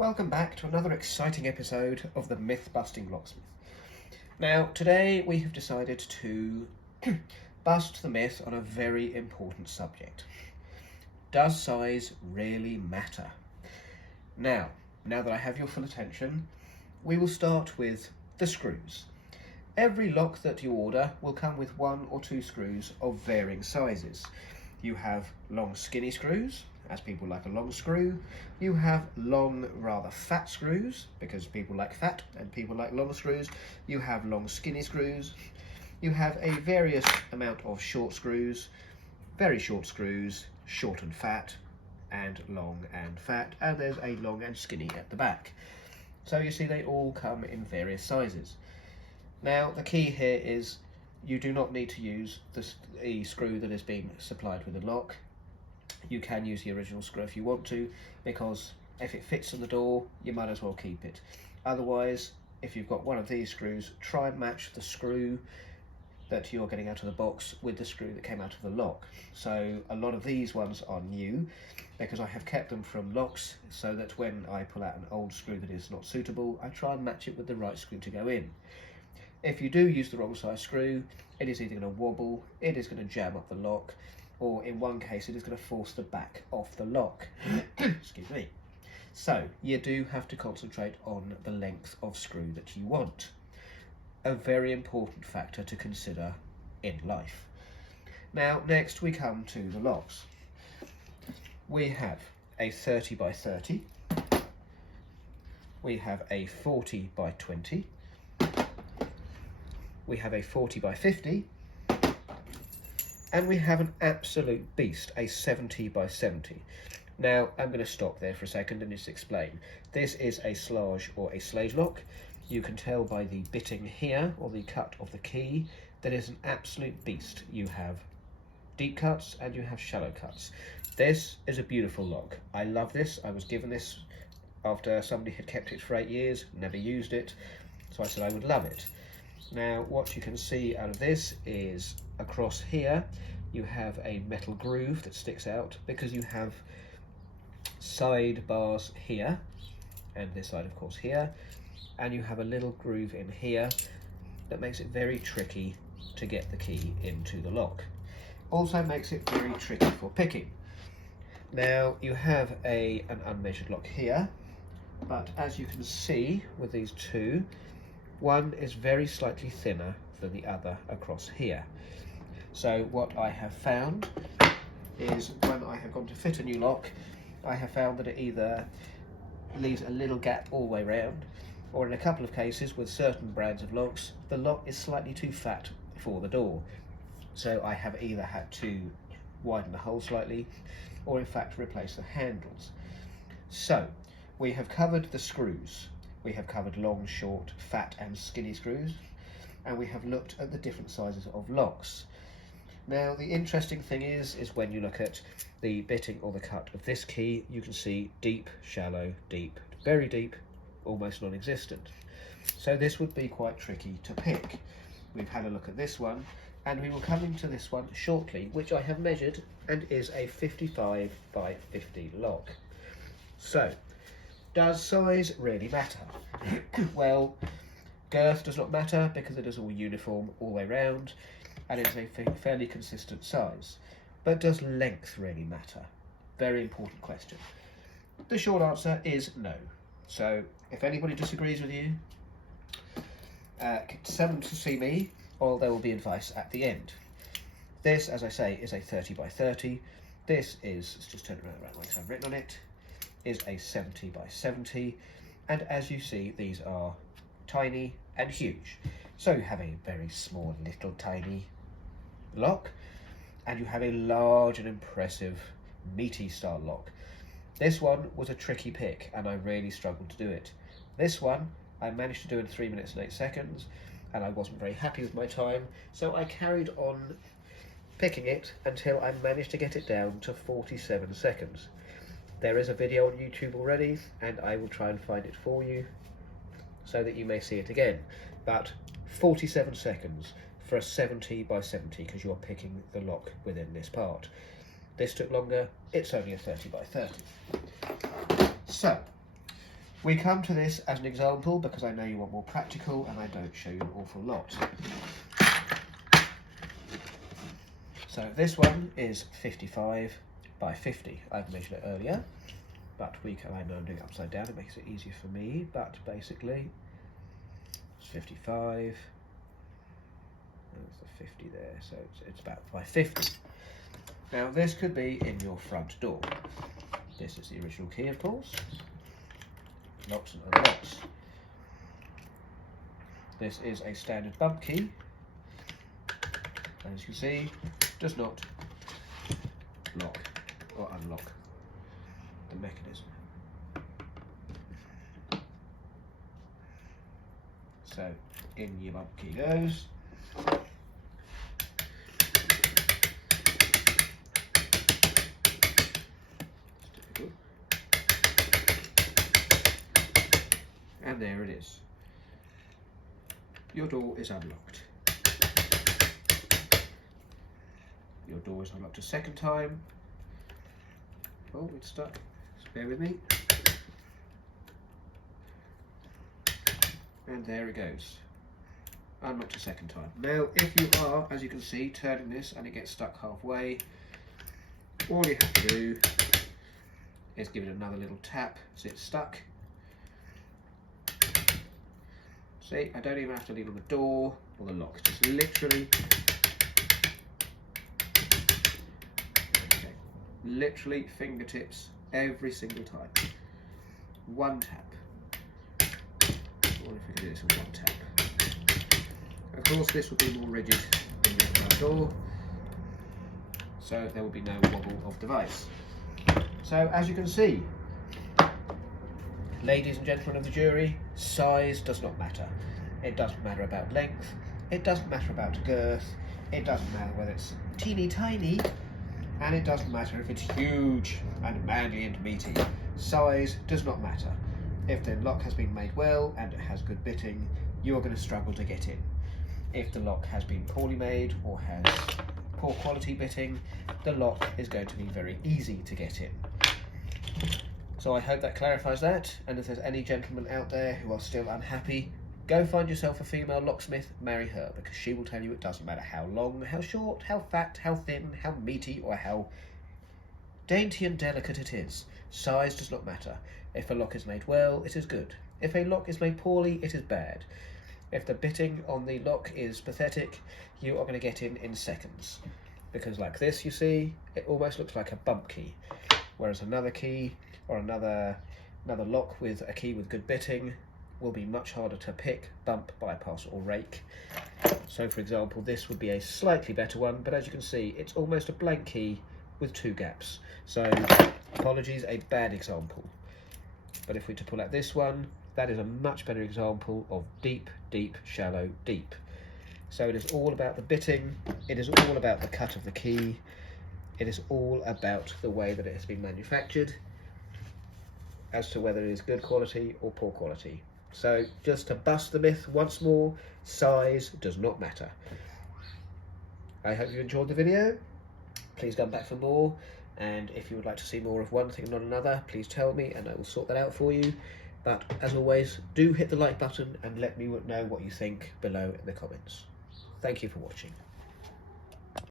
Welcome back to another exciting episode of the Myth-Busting Locksmith. Now, today we have decided to bust the myth on a very important subject. Does size really matter? Now that I have your full attention, we will start with the screws. Every lock that you order will come with 1 or 2 screws of varying sizes. You have long skinny screws, as people like a long screw. You have long, rather fat screws, because people like fat and people like long screws. You have long skinny screws. You have a various amount of short screws, very short screws, short and fat, and long and fat, and there's a long and skinny at the back. So you see they all come in various sizes. Now the key here is you do not need to use the screw that has been supplied with a lock. You can use the original screw if you want to, because if it fits on the door, you might as well keep it. Otherwise, if you've got one of these screws, try and match the screw that you're getting out of the box with the screw that came out of the lock. So a lot of these ones are new, because I have kept them from locks, so that when I pull out an old screw that is not suitable, I try and match it with the right screw to go in. If you do use the wrong size screw, it is either going to wobble, it is going to jam up the lock, or in one case it is going to force the back off the lock. Excuse me. So you do have to concentrate on the length of screw that you want. A very important factor to consider in life. Now next we come to the locks. We have a 30 by 30, we have a 40 by 20, we have a 40 by 50, and we have an absolute beast, a 70 by 70. Now, I'm going to stop there for a second and just explain. This is a slage or a slage lock. You can tell by the bitting here, or the cut of the key, that is an absolute beast. You have deep cuts and you have shallow cuts. This is a beautiful lock. I love this. I was given this after somebody had kept it for 8 years, never used it, so I said I would love it. Now, what you can see out of this is across here you have a metal groove that sticks out, because you have side bars here and this side of course here, and you have a little groove in here that makes it very tricky to get the key into the lock. Also makes it very tricky for picking. Now you have an unmeasured lock here, but as you can see with these two, one is very slightly thinner than the other across here. So what I have found is when I have gone to fit a new lock, I have found that it either leaves a little gap all the way around, or in a couple of cases with certain brands of locks, the lock is slightly too fat for the door. So I have either had to widen the hole slightly, or in fact replace the handles. So we have covered the screws. We have covered long, short, fat and skinny screws, and we have looked at the different sizes of locks. Now the interesting thing is when you look at the bitting or the cut of this key, you can see deep, shallow, deep, very deep, almost non-existent. So this would be quite tricky to pick. We've had a look at this one, and we will come into this one shortly, which I have measured and is a 55 by 50 lock. So, does size really matter? Well, girth does not matter because it is all uniform all the way round, and it's a fairly consistent size. But does length really matter? Very important question. The short answer is no. So if anybody disagrees with you, send them to see me, or there will be advice at the end. This, as I say, is a 30 by 30. This is, let's just turn it around the way so I've written on it, is a 70 by 70. And as you see, these are tiny and huge. So you have a very small, little, tiny lock, and you have a large and impressive, meaty style lock. This one was a tricky pick, and I really struggled to do it. This one, I managed to do in 3 minutes and 8 seconds, and I wasn't very happy with my time, so I carried on picking it until I managed to get it down to 47 seconds. There is a video on YouTube already, and I will try and find it for you so that you may see it again. But 47 seconds for a 70 by 70, because you're picking the lock within this part. This took longer, it's only a 30 by 30. So, We come to this as an example because I know you want more practical and I don't show you an awful lot. So this one is 55 by 50. I've measured it earlier, but I know I'm doing it upside down. It makes it easier for me, but basically it's 55. There's the 50 there, so it's about by 50. Now this could be in your front door. This is the original key, of course. Locks and unlocks. This is a standard bump key. As you can see, does not lock or unlock the mechanism. So in your bump key goes. And there it is. Your door is unlocked. Your door is unlocked a second time. Oh, it's stuck. Just bear with me. And there it goes. Unlocked a second time. Now, if you are, as you can see, turning this and it gets stuck halfway, all you have to do is give it another little tap so it's stuck. See, I don't even have to lean on the door or the lock, just literally, literally fingertips every single time. One tap. Or if we can do this with one tap. Of course, this will be more rigid than the front door, so there will be no wobble of device. So, as you can see, ladies and gentlemen of the jury, size does not matter. It doesn't matter about length, it doesn't matter about girth, it doesn't matter whether it's teeny tiny, and it doesn't matter if it's huge and manly and meaty. Size does not matter. If the lock has been made well and it has good bitting, you are going to struggle to get in. If the lock has been poorly made or has poor quality bitting, the lock is going to be very easy to get in. So I hope that clarifies that, and if there's any gentlemen out there who are still unhappy, go find yourself a female locksmith, marry her, because she will tell you it doesn't matter how long, how short, how fat, how thin, how meaty, or how dainty and delicate it is. Size does not matter. If a lock is made well, it is good. If a lock is made poorly, it is bad. If the bitting on the lock is pathetic, you are going to get in seconds. Because like this, you see, it almost looks like a bump key, whereas another key or another lock with a key with good bitting will be much harder to pick, bump, bypass or rake. So for example, this would be a slightly better one, but as you can see, it's almost a blank key with 2 gaps. So apologies, a bad example. But if we were to pull out this one, that is a much better example of deep, deep, shallow, deep. So it is all about the bitting, it is all about the cut of the key, it is all about the way that it has been manufactured as to whether it is good quality or poor quality. So just to bust the myth once more, size does not matter. I hope you enjoyed the video. Please come back for more, and if you would like to see more of one thing and not another, please tell me and I will sort that out for you. But as always, do hit the like button and let me know what you think below in the comments. Thank you for watching.